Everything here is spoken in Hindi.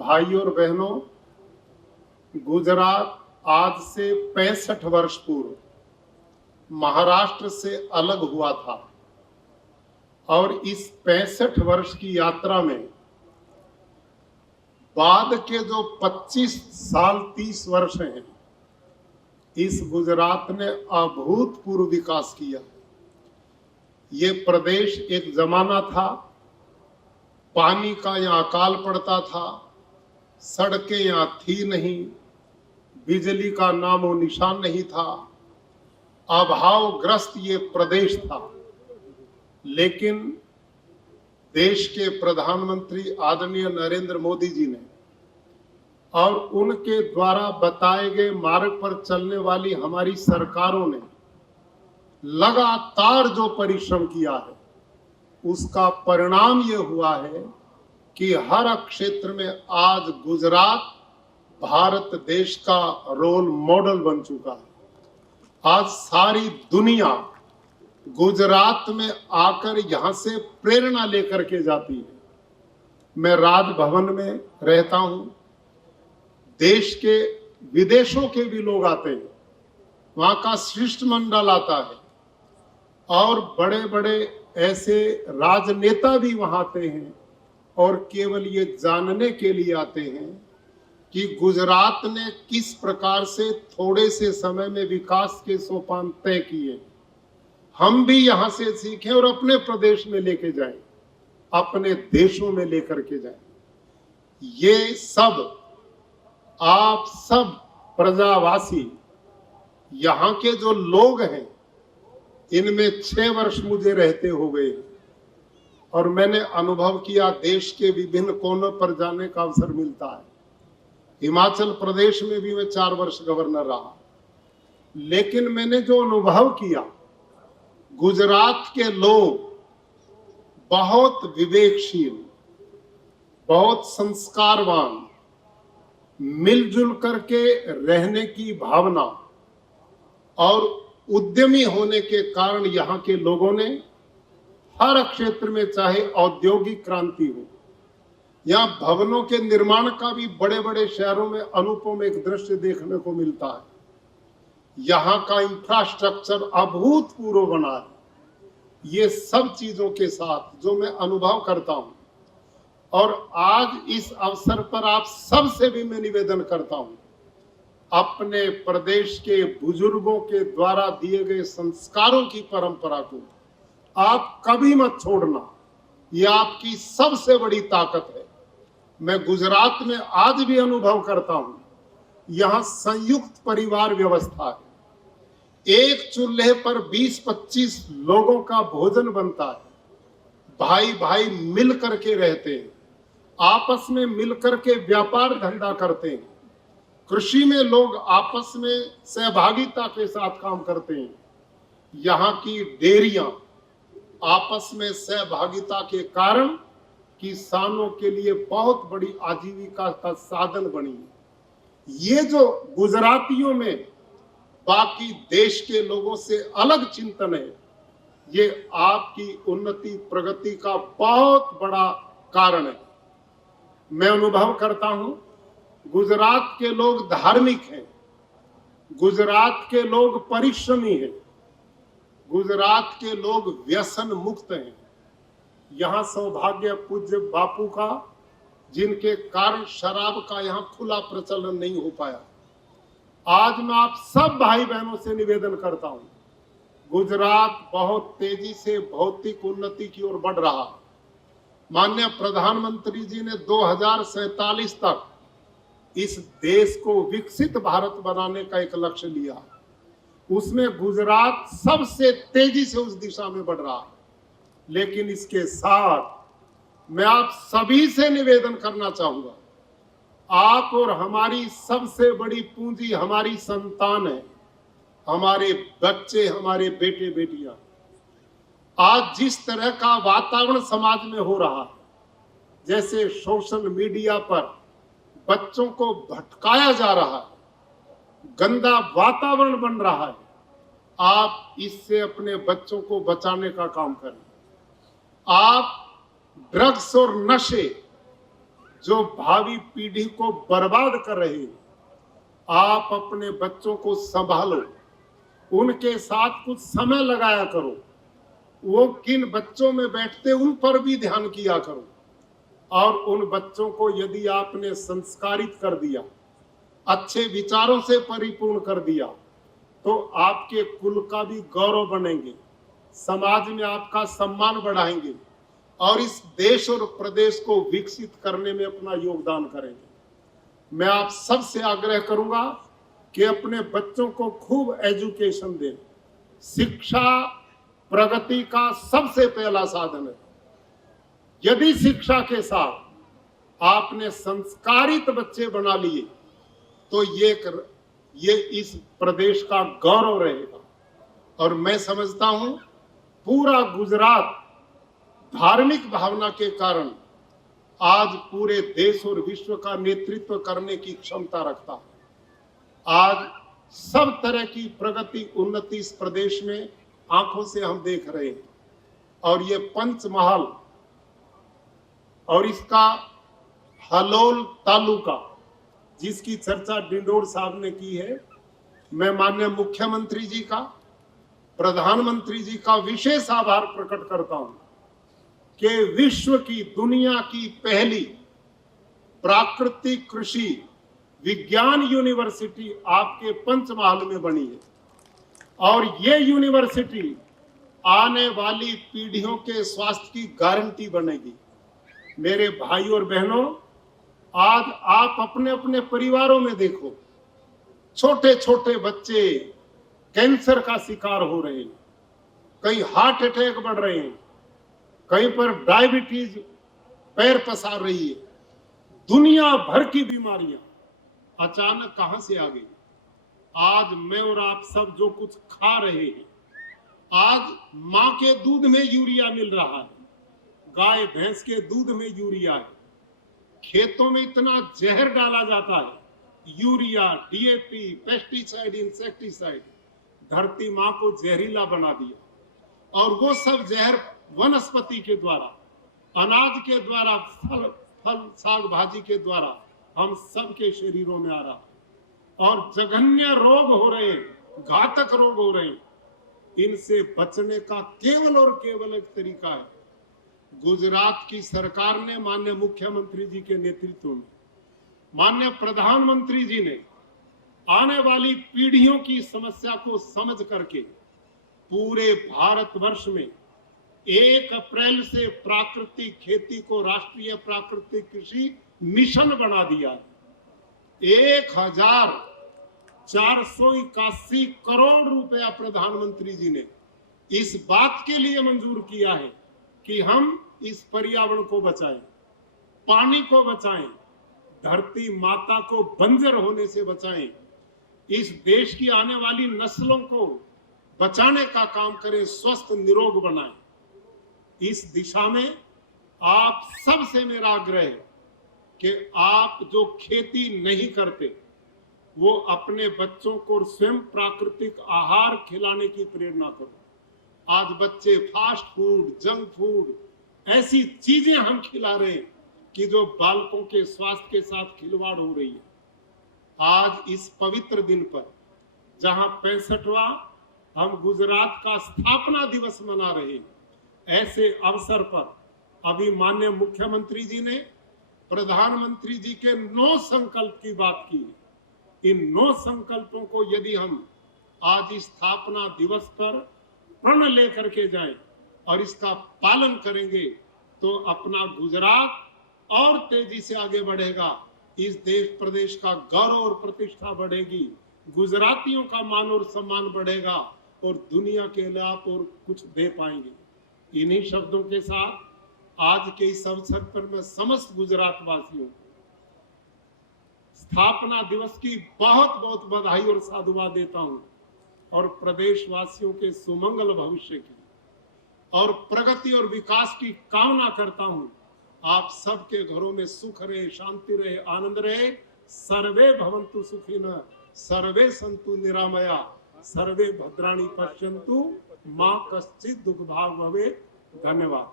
भाइयों और बहनों, गुजरात आज से 65 वर्ष पूर्व महाराष्ट्र से अलग हुआ था और इस 65 वर्ष की यात्रा में बाद के जो 25 साल 30 वर्ष हैं, इस गुजरात ने अभूतपूर्व विकास किया। ये प्रदेश एक जमाना था, पानी का यहाँ अकाल पड़ता था, सड़कें यहाँ थी नहीं, बिजली का नामो निशान नहीं था, अभावग्रस्त ये प्रदेश था। लेकिन देश के प्रधानमंत्री आदरणीय नरेंद्र मोदी जी ने और उनके द्वारा बताए गए मार्ग पर चलने वाली हमारी सरकारों ने लगातार जो परिश्रम किया है, उसका परिणाम ये हुआ है कि हर क्षेत्र में आज गुजरात भारत देश का रोल मॉडल बन चुका है। आज सारी दुनिया गुजरात में आकर यहां से प्रेरणा लेकर के जाती है। मैं राजभवन में रहता हूं, देश के विदेशों के भी लोग आते हैं, वहां का शिष्टमंडल आता है और बड़े बड़े ऐसे राजनेता भी वहां आते हैं और केवल ये जानने के लिए आते हैं कि गुजरात ने किस प्रकार से थोड़े से समय में विकास के सोपान तय किए। हम भी यहां से सीखें और अपने प्रदेश में लेके जाएं, अपने देशों में लेकर के जाएं। ये सब आप सब प्रजावासी, यहाँ के जो लोग हैं, इनमें 6 वर्ष मुझे रहते हो गए और मैंने अनुभव किया, देश के विभिन्न कोनों पर जाने का अवसर मिलता है। हिमाचल प्रदेश में भी मैं 4 वर्ष गवर्नर रहा, लेकिन मैंने जो अनुभव किया, गुजरात के लोग बहुत विवेकशील, बहुत संस्कारवान, मिलजुल करके रहने की भावना और उद्यमी होने के कारण यहाँ के लोगों ने हर क्षेत्र में, चाहे औद्योगिक क्रांति हो, यहाँ भवनों के निर्माण का भी बड़े बड़े शहरों में अनुपम एक दृश्य देखने को मिलता है। यहाँ का इंफ्रास्ट्रक्चर अभूतपूर्व बना है। ये सब चीजों के साथ जो मैं अनुभव करता हूं, और आज इस अवसर पर आप सबसे भी मैं निवेदन करता हूं, अपने प्रदेश के बुजुर्गों के द्वारा दिए गए संस्कारों की परंपरा को आप कभी मत छोड़ना। ये आपकी सबसे बड़ी ताकत है। मैं गुजरात में आज भी अनुभव करता हूं, यहां संयुक्त परिवार व्यवस्था है। एक चूल्हे पर 20-25 लोगों का भोजन बनता है। भाई भाई मिल करके रहते हैं, आपस में मिल करके व्यापार धंधा करते हैं। कृषि में लोग आपस में सहभागिता के साथ काम करते हैं। यहाँ की डेयरियां आपस में सहभागिता के कारण किसानों के लिए बहुत बड़ी आजीविका का साधन बनी है। ये जो गुजरातियों में बाकी देश के लोगों से अलग चिंतन है, ये आपकी उन्नति प्रगति का बहुत बड़ा कारण है। मैं अनुभव करता हूं, गुजरात के लोग धार्मिक हैं, गुजरात के लोग परिश्रमी हैं, गुजरात के लोग व्यसन मुक्त हैं। यहाँ सौभाग्य पूज्य बापू का, जिनके कारण शराब का यहाँ खुला प्रचलन नहीं हो पाया। आज मैं आप सब भाई बहनों से निवेदन करता हूं, गुजरात बहुत तेजी से भौतिक उन्नति की ओर बढ़ रहा है। माननीय प्रधानमंत्री जी ने 2047 तक इस देश को विकसित भारत बनाने का एक लक्ष्य लिया। उसमें गुजरात सबसे तेजी से उस दिशा में बढ़ रहा है। लेकिन इसके साथ मैं आप सभी से निवेदन करना चाहूंगा, आप और हमारी सबसे बड़ी पूंजी हमारी संतान है, हमारे बच्चे, हमारे बेटे बेटियां। आज जिस तरह का वातावरण समाज में हो रहा है, जैसे सोशल मीडिया पर बच्चों को भटकाया जा रहा है, गंदा वातावरण बन रहा है, आप इससे अपने बच्चों को बचाने का काम करें। आप ड्रग्स और नशे जो भावी पीढ़ी को बर्बाद कर रहे हैं, आप अपने बच्चों को संभालो, उनके साथ कुछ समय लगाया करो, वो किन बच्चों में बैठते उन पर भी ध्यान किया करो। और उन बच्चों को यदि आपने संस्कारित कर दिया, अच्छे विचारों से परिपूर्ण कर दिया, तो आपके कुल का भी गौरव बनेंगे, समाज में आपका सम्मान बढ़ाएंगे और इस देश और प्रदेश को विकसित करने में अपना योगदान करेंगे। मैं आप सबसे आग्रह करूंगा कि अपने बच्चों को खूब एजुकेशन दें। शिक्षा प्रगति का सबसे पहला साधन है। यदि शिक्षा के साथ आपने संस्कारित बच्चे बना लिए तो ये इस प्रदेश का गौरव रहेगा। और मैं समझता हूं पूरा गुजरात धार्मिक भावना के कारण आज पूरे देश और विश्व का नेतृत्व करने की क्षमता रखता है। आज सब तरह की प्रगति उन्नति इस प्रदेश में आंखों से हम देख रहे हैं। और ये पंचमहल और इसका हलोल तालुका जिसकी चर्चा डिंडोर साहब ने की है, मैं माननीय मुख्यमंत्री जी का, प्रधानमंत्री जी का विशेष आभार प्रकट करता हूं कि विश्व की दुनिया की पहली प्राकृतिक कृषि विज्ञान यूनिवर्सिटी आपके पंचमहल में बनी है। और ये यूनिवर्सिटी आने वाली पीढ़ियों के स्वास्थ्य की गारंटी बनेगी। मेरे भाई और बहनों, आज आप अपने अपने परिवारों में देखो, छोटे छोटे बच्चे कैंसर का शिकार हो रहे हैं, कहीं हार्ट अटैक बढ़ रहे हैं, कहीं पर डायबिटीज पैर पसार रही है। दुनिया भर की बीमारियां अचानक कहां से आ गई। आज मैं और आप सब जो कुछ खा रहे हैं, आज मां के दूध में यूरिया मिल रहा है, गाय भैंस के दूध में यूरिया है, खेतों में इतना जहर डाला जाता है, यूरिया, डीएपी, पेस्टिसाइड, इंसेक्टिसाइड, धरती मां को जहरीला बना दिया। और वो सब जहर वनस्पति के द्वारा, अनाज के द्वारा, फल साग भाजी के द्वारा हम सब के शरीरों में आ रहा है और जघन्य रोग हो रहे हैं, घातक रोग हो रहे हैं। इनसे बचने का केवल और केवल एक तरीका है। गुजरात की सरकार ने माननीय मुख्यमंत्री जी के नेतृत्व में, माननीय प्रधानमंत्री जी ने आने वाली पीढ़ियों की समस्या को समझ करके पूरे भारतवर्ष में 1 अप्रैल से प्राकृतिक खेती को राष्ट्रीय प्राकृतिक कृषि मिशन बना दिया। 1481 करोड़ रुपया प्रधानमंत्री जी ने इस बात के लिए मंजूर किया है कि हम इस पर्यावरण को बचाएं, पानी को बचाएं, धरती माता को बंजर होने से बचाएं, इस देश की आने वाली नस्लों को बचाने का काम करें, स्वस्थ निरोग बनाएं। इस दिशा में आप सबसे मेरा आग्रह है कि आप जो खेती नहीं करते वो अपने बच्चों को स्वयं प्राकृतिक आहार खिलाने की प्रेरणा करो। आज बच्चे फास्ट फूड, जंक फूड, ऐसी चीजें हम खिला रहे हैं कि जो बालकों के स्वास्थ्य के साथ खिलवाड़ हो रही है। आज इस पवित्र दिन पर, जहां 65वां हम गुजरात का स्थापना दिवस मना रहे हैं, ऐसे अवसर पर अभी माननीय मुख्यमंत्री जी ने प्रधानमंत्री जी के 9 संकल्प की बात की। इन 9 संकल्पों को यदि हम आज इस स्थापना दिवस पर प्रण लेकर के जाएं और इसका पालन करेंगे तो अपना गुजरात और तेजी से आगे बढ़ेगा, इस देश प्रदेश का गौरव और प्रतिष्ठा बढ़ेगी, गुजरातियों का मान और सम्मान बढ़ेगा और दुनिया के लिए आप और कुछ दे पाएंगे। इन्हीं शब्दों के साथ आज के इस अवसर पर मैं समस्त गुजरात वासियों को स्थापना दिवस की बहुत बहुत बधाई और साधुवाद देता हूं और प्रदेश वासियों के सुमंगल भविष्य की और प्रगति और विकास की कामना करता हूं। आप सबके घरों में सुख रहे, शांति रहे, आनंद रहे। सर्वे भवन्तु सुखिनः, सर्वे सन्तु निरामया, सर्वे भद्राणि पश्यन्तु, मां कश्चित् दुःखभाग् भवेत्। धन्यवाद।